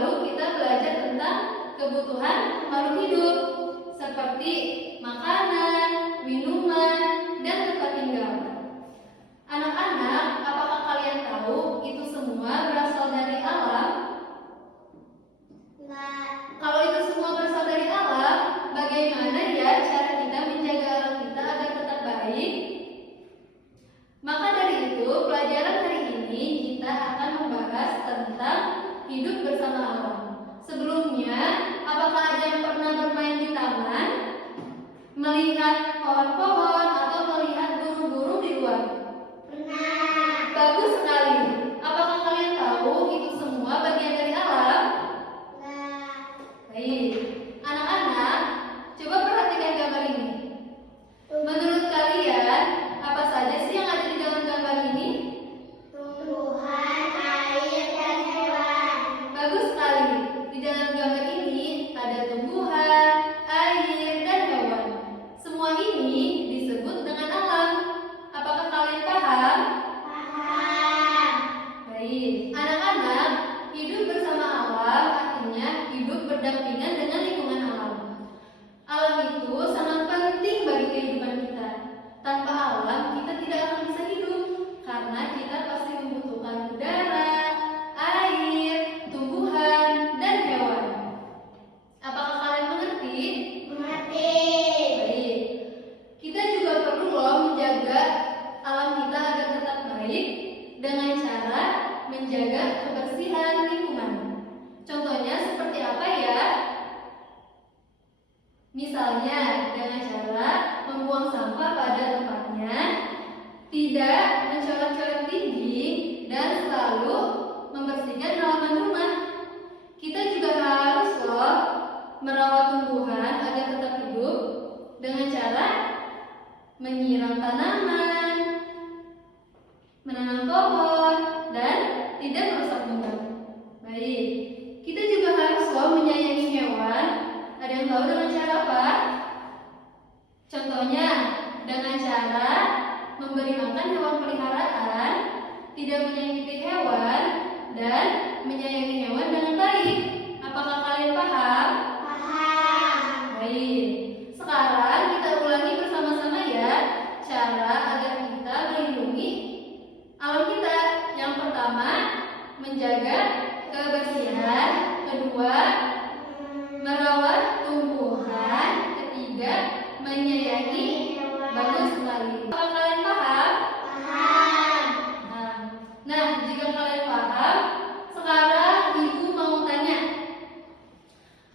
lalu kita belajar tentang kebutuhan makhluk hidup seperti makanan, minuman, dan tempat tinggal. Anak-anak, apakah kalian tahu itu semua berasal dari alam? Enggak. Kalau itu semua berasal dari alam, bagaimana ya cara kita menjaga alam kita agar tetap baik? Maka dari itu, pelajaran hari ini kita akan membahas tentang hidup bersama alam. Sebelumnya, apakah ada yang pernah bermain di taman, melihat pohon-pohon, atau melihat burung-burung di luar? Pernah. Bagus sekali. Apakah kalian tahu itu semua bagian dari alam? Enggak. Baik. Anak-anak, coba perhatikan gambar ini. Menurut kalian, apa saja sih yang ada di dalam gambar ini? Tumbuhan, air, dan hewan. Bagus sekali. Di dalam gambar ini ada tumbuhan, air, dan hewan. Semua ini disebut dengan alam. Apakah kalian paham? Paham. Baik. Anak-anak, hidup bersama alam artinya hidup berdampingan dengan lingkungan alam. Alam itu sangat penting bagi kehidupan kita. Tanpa alam, kita tidak akan bisa hidup karena kita pasti membutuhkan udara, air, tumbuhan, dan hewan. Apakah kalian mengerti? Mengerti. Baik. Kita juga perlu loh menjaga alam kita agar tetap baik dengan cara menjaga kebersihan lingkungan. Contohnya seperti apa ya? Misalnya dengan cara membuang sampah pada tempatnya, tidak mencoret-coret dinding, dan selalu membersihkan halaman rumah. Kita juga harus loh merawat tumbuhan agar tetap hidup dengan cara menyiram tanaman, menanam pohon, dan tidak merusak lingkungan. Baik, kita juga harus loh menyayangi hewan. Ada yang tahu dengan cara apa? Contohnya dengan cara memberi makan hewan peliharaan, tidak menyakiti hewan, dan menyayangi hewan dengan baik. Apakah kalian paham? Paham. Baik. Sekarang kita ulangi bersama-sama ya cara agar kita melindungi alam kita. Yang pertama, menjaga kebersihan. Kedua, merawat tumbuhan. Ketiga, menyayangi hewan. Bagus sekali. Apakah kalian paham? Paham. Nah, jika kalian paham, sekarang ibu mau tanya.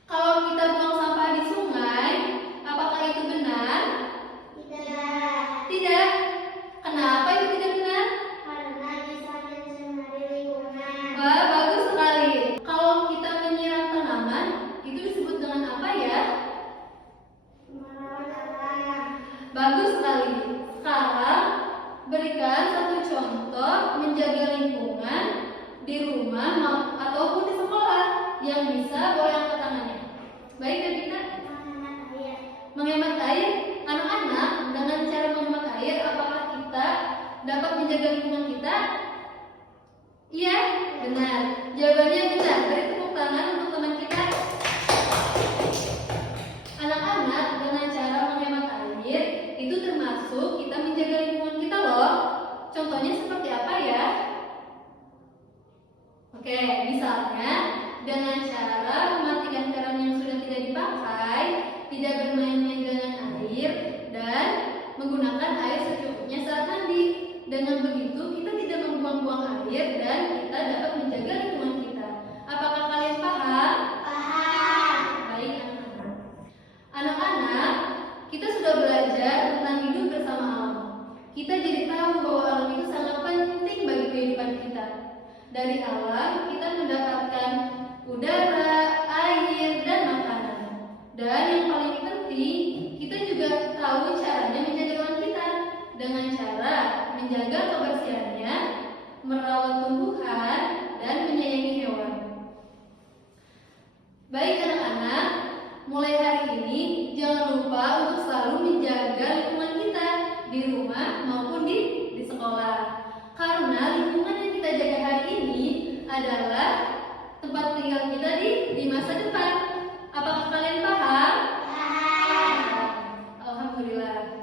Kalau kita buang sampah di sungai, apakah itu benar? Tidak. Tidak. Kenapa itu tidak benar? Karena bisa mencemari lingkungan. Wah, bagus sekali. Kalau kita menyiram tanaman, itu disebut dengan apa ya? Merawat alam. Bagus sekali. Sekarang berikan satu contoh menjaga lingkungan di rumah ataupun di sekolah yang bisa boleh angkat tangannya. Baik, Devina. Menghemat air. Menghemat air. Anak-anak, dengan cara menghemat air, apakah kita dapat menjaga lingkungan kita? Iya, benar. Jawabannya benar. Beri tepuk tangan untuk teman kita. Anak-anak, dengan cara menghemat air, itu termasuk kita menjaga lingkungan kita loh. Contohnya seperti apa ya? Oke, misalnya dengan cara mematikan keran yang sudah tidak dipakai, tidak bermain-main dengan air, dan menggunakan air secukupnya saat mandi. Dengan begitu, kita tidak membuang-buang air dan kita dapat menjaga lingkungan kita. Apakah kalian paham? Paham. Baik, anak-anak. Anak-anak, kita sudah belajar tentang hidup bersama alam. Kita jadi tahu bahwa alam itu sangat penting bagi kehidupan kita. Dari alam, kita mendapatkan udara, air, dan makanan. Dan yang paling penting, kita juga tahu caranya menjaga alam kita dengan cara menjaga kebersihannya, merawat tumbuhan, dan menyayangi hewan. Baik anak-anak, mulai hari ini jangan lupa untuk selalu menjaga lingkungan kita di rumah maupun di sekolah. Karena lingkungan yang kita jaga hari ini adalah tempat tinggal kita di masa depan. Apakah kalian paham? Paham. Alhamdulillah.